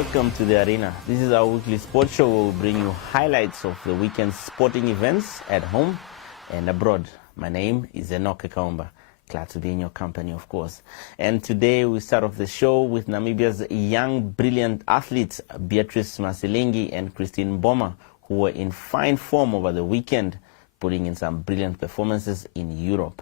welcome to the arena. This is our weekly sports show where we bring you highlights of the weekend's sporting events at home and abroad. My name is Enoch Kaumba. Glad to be in your company, of course. And today we start off the show with Namibia's young, brilliant athletes, Beatrice Masilingi and Christine Mboma, who were in fine form over the weekend, putting in some brilliant performances in Europe.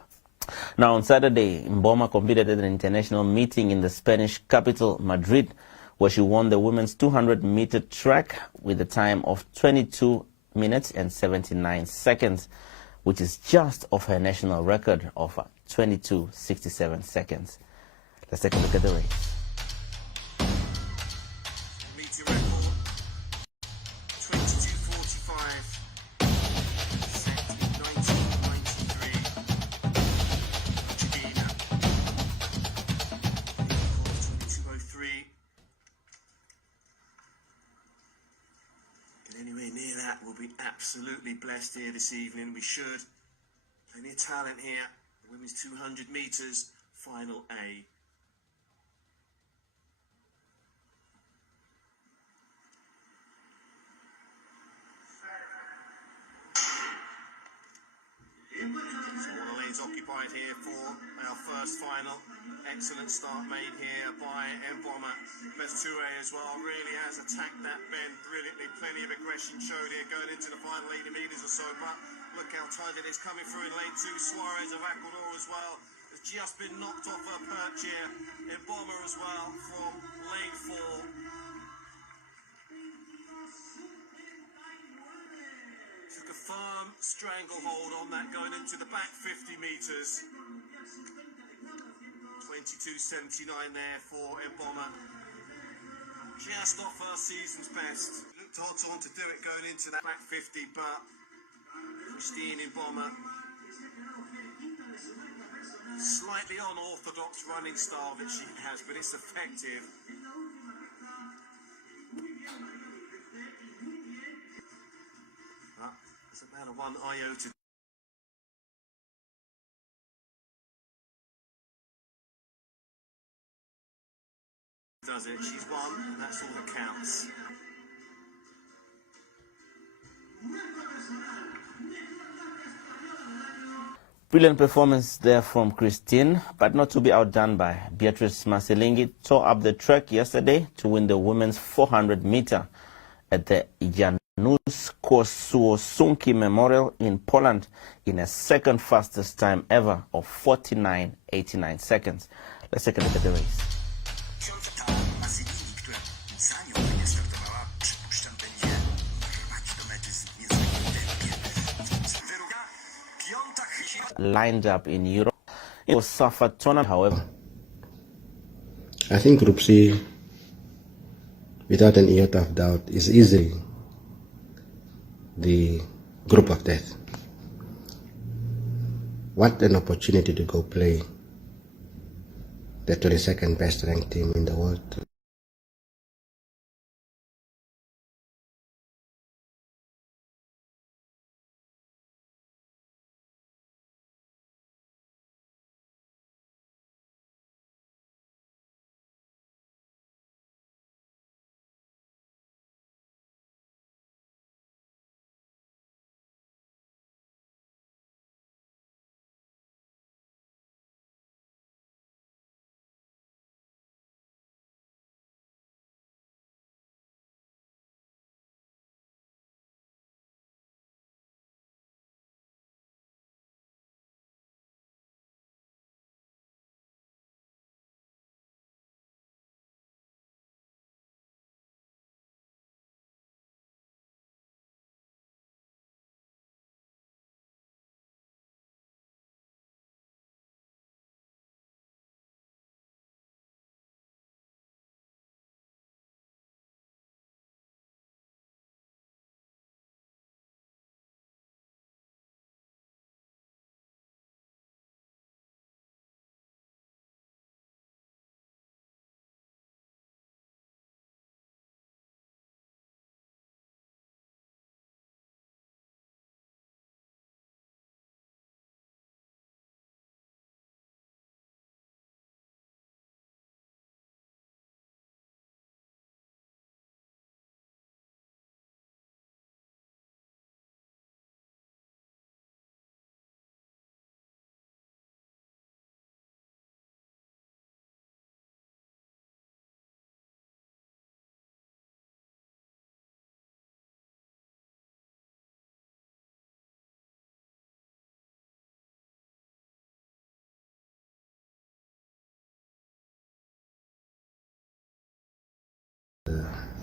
Now, on Saturday, Mboma competed at an international meeting in the Spanish capital, Madrid, where she won the women's 200-meter track with a time of 22 minutes and 79 seconds, which is just off her national record of 22:67 seconds. Let's take a look at the race. Meter record 22:45, set in 1993. Argentina 22:03. And anywhere near that, we'll be absolutely blessed here this evening. We should. Plenty of talent here. Women's 200 meters, final A. So all the lanes occupied here for our first final. Excellent start made here by Mboma. Best 2A as well. Really has attacked that bend brilliantly. Plenty of aggression showed here going into the final 80 meters or so. But look how tight it is coming through in lane 2. Suarez of Ecuador as well has just been knocked off her perch here. Mboma as well from lane 4. Took a firm stranglehold on that going into the back 50 meters. 22:79 there for Mboma. Just off her season's best. Looked hot on to do it going into that back 50, but Christine Mboma, slightly unorthodox running style that she has, but it's effective. It's about a 1 iota. Does it? She's won, and that's all that counts. Brilliant performance there from Christine, but not to be outdone by Beatrice Masilingi. Tore up the track yesterday to win the women's 400-meter at the Janusz Kosciuszko Memorial in Poland in a second fastest time ever of 49:89 seconds. Let's take a look at the race. Lined up in Europe. It was Cosafa tournament, however. I think Group C, without an iota of doubt, is easily the group of death. What an opportunity to go play the 22nd best ranked team in the world.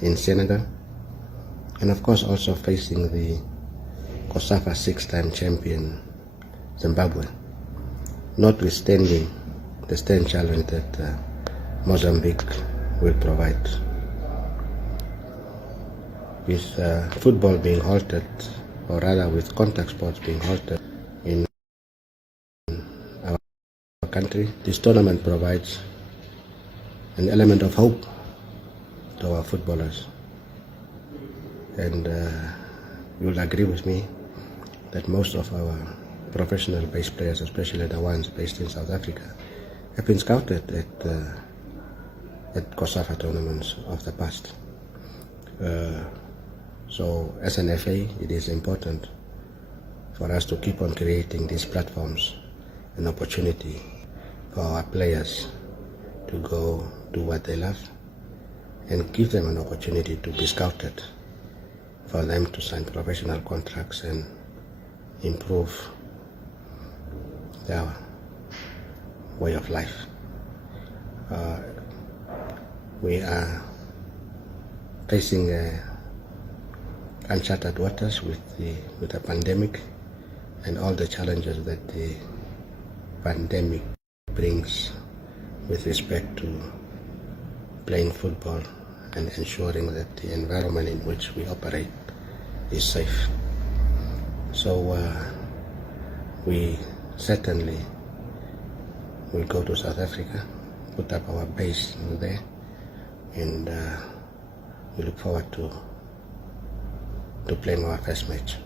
in Senegal, and of course also facing the Cosafa 6-time champion Zimbabwe, notwithstanding the stern challenge that Mozambique will provide. With football being halted, or rather with contact sports being halted in our country, this tournament provides an element of hope to our footballers. And you will agree with me that most of our professional-based players, especially the ones based in South Africa, have been scouted at Cosafa tournaments of the past. So as an FA, it is important for us to keep on creating these platforms, an opportunity for our players to go do what they love, and give them an opportunity to be scouted, for them to sign professional contracts and improve their way of life. We are facing uncharted waters with the pandemic and all the challenges that the pandemic brings with respect to playing football and ensuring that the environment in which we operate is safe. So we certainly will go to South Africa, put up our base there, and we look forward to playing our first match.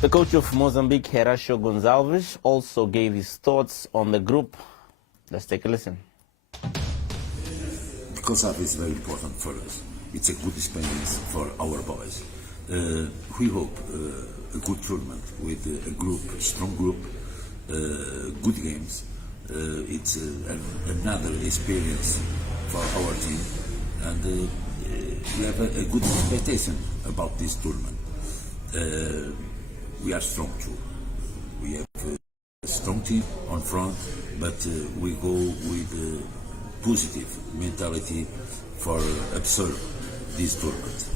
The coach of Mozambique, Horacio Gonçalves, also gave his thoughts on the group. Let's take a listen. Cosafa is very important for us. It's a good experience for our boys. We hope a good tournament with a group, a strong group, good games. It's another experience for our team, and we have a good expectation about this tournament. We are strong too. We have a strong team on front, but we go with a positive mentality for observe this tournament.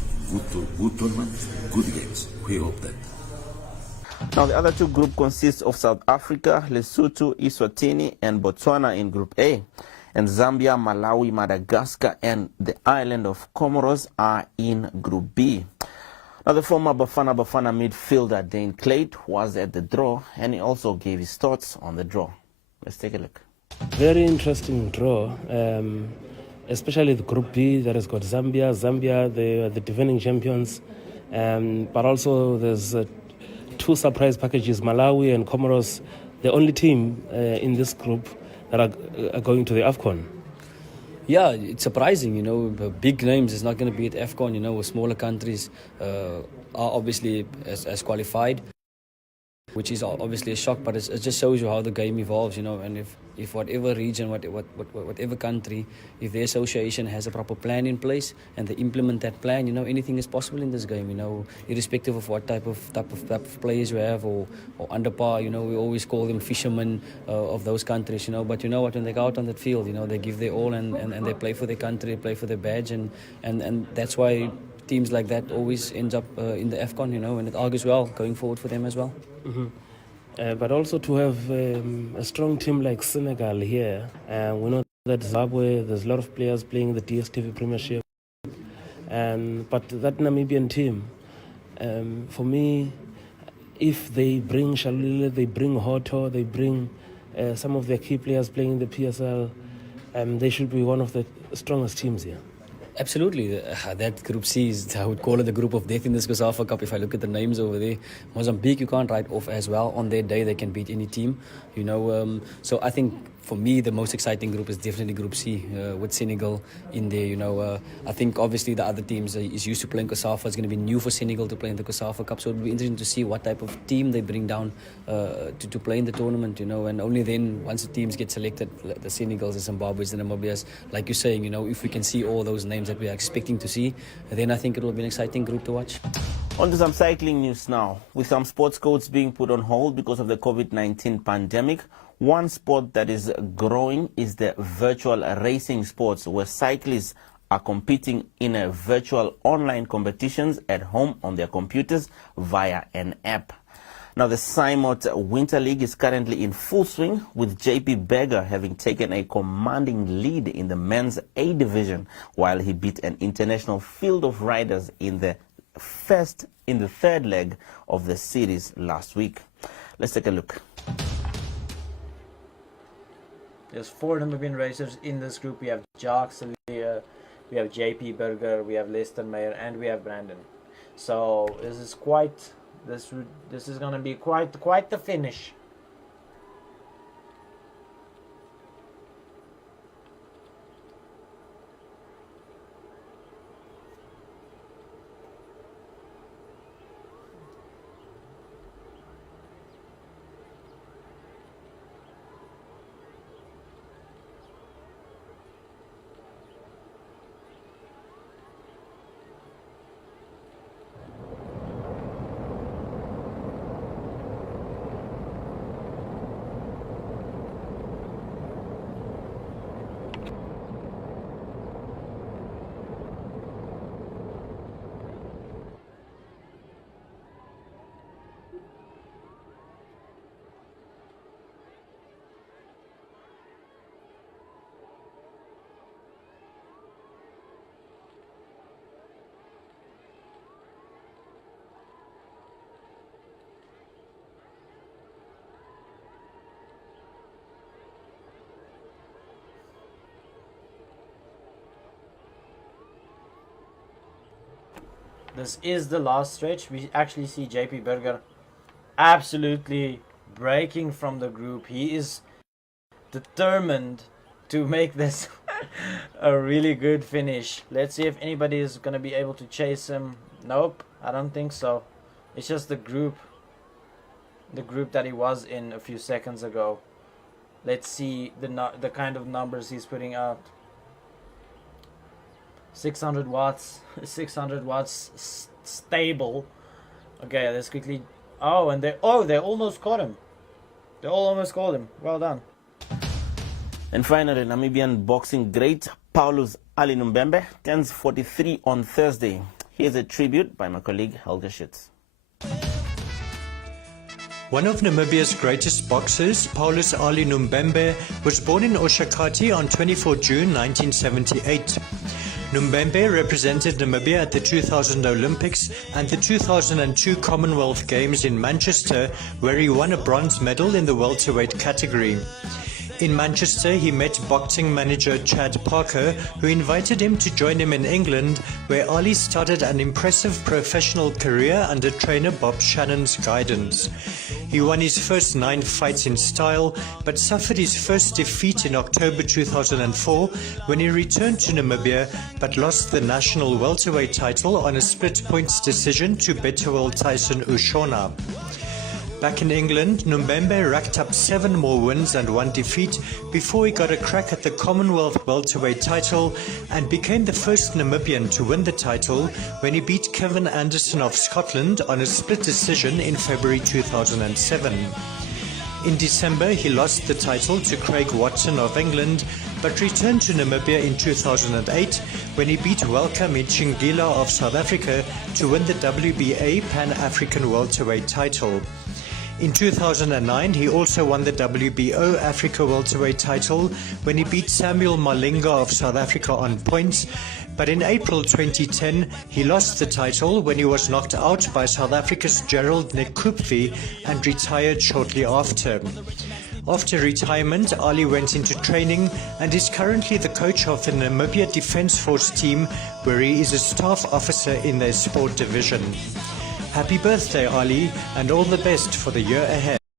Good tournament, good games. We hope that. Now, the other two groups consist of South Africa, Lesotho, Eswatini, and Botswana in Group A. And Zambia, Malawi, Madagascar, and the island of Comoros are in Group B. Now, the former Bafana midfielder Dane Clayt was at the draw, and he also gave his thoughts on the draw. Let's take a look. Very interesting draw, especially the Group B that has got Zambia. Zambia, they are the defending champions, but also there's two surprise packages, Malawi and Comoros, the only team in this group that are going to the AFCON. Yeah, it's surprising, you know, big names is not going to be at AFCON, you know, with smaller countries are obviously as qualified, which is obviously a shock, but it just shows you how the game evolves, you know, and if whatever region, whatever country, if the association has a proper plan in place and they implement that plan, you know, anything is possible in this game, you know, irrespective of what type of players you have or under par, you know, we always call them fishermen of those countries, you know, but you know what, when they go out on that field, you know, they give their all and they play for their country, they play for their badge, and that's why teams like that always ends up in the AFCON, you know, and it argues well going forward for them as well. Mm-hmm. But also to have a strong team like Senegal here, we know that Zimbabwe, there's a lot of players playing the DStv Premiership, but that Namibian team, for me, if they bring Shalile, they bring Hoto, they bring some of their key players playing in the PSL, they should be one of the strongest teams here. Absolutely. That Group C is, I would call it the group of death in this Cosafa Cup. If I look at the names over there, Mozambique you can't write off as well. On their day they can beat any team, you know. So I think for me the most exciting group is definitely Group C with Senegal in there, you know. I think obviously the other teams is used to playing Cosafa. It's going to be new for Senegal to play in the Cosafa Cup, so it'll be interesting to see what type of team they bring down to play in the tournament, you know. And only then, once the teams get selected, the Senegals, the Zimbabwe's, the Namibias, like you're saying, you know, if we can see all those names that we are expecting to see, then I think it will be an exciting group to watch. On to some cycling news now. With some sports codes being put on hold because of the COVID-19 pandemic, one sport that is growing is the virtual racing sports, where cyclists are competing in a virtual online competitions at home on their computers via an app. Now, the Simot Winter League is currently in full swing, with JP Berger having taken a commanding lead in the men's A division, while he beat an international field of riders in the third leg of the series last week. Let's take a look. There's 4 Namibian racers in this group. We have Jacques Celia, we have JP Berger, we have Lester Meyer, and we have Brandon. So this is going to be quite the finish. This is the last stretch. We actually see JP Berger absolutely breaking from the group. He is determined to make this a really good finish. Let's see if anybody is going to be able to chase him. Nope, I don't think so. It's just the group that he was in a few seconds ago. Let's see the kind of numbers he's putting out. 600 watts, 600 watts stable. Okay, let's quickly. Oh, and they almost caught him. They all almost caught him. Well done. And finally, Namibian boxing great Paulus Ali Numbembe turns 43 on Thursday. Here's a tribute by my colleague Helga Schütz. One of Namibia's greatest boxers, Paulus Ali Numbembe, was born in Oshakati on 24 June 1978. Numbembe represented Namibia at the 2000 Olympics and the 2002 Commonwealth Games in Manchester, where he won a bronze medal in the welterweight category. In Manchester, he met boxing manager Chad Parker, who invited him to join him in England, where Ali started an impressive professional career under trainer Bob Shannon's guidance. He won his first 9 fights in style, but suffered his first defeat in October 2004 when he returned to Namibia, but lost the national welterweight title on a split points decision to Betterwell Tyson Ushona. Back in England, Numbembe racked up 7 more wins and 1 defeat before he got a crack at the Commonwealth welterweight title and became the first Namibian to win the title when he beat Kevin Anderson of Scotland on a split decision in February 2007. In December, he lost the title to Craig Watson of England, but returned to Namibia in 2008 when he beat Welcome Mchingila of South Africa to win the WBA Pan-African welterweight title. In 2009, he also won the WBO Africa welterweight title when he beat Samuel Malinga of South Africa on points, but in April 2010, he lost the title when he was knocked out by South Africa's Gerald Nekupfi and retired shortly after. After retirement, Ali went into training and is currently the coach of the Namibia Defence Force team, where he is a staff officer in their sport division. Happy birthday, Ali, and all the best for the year ahead.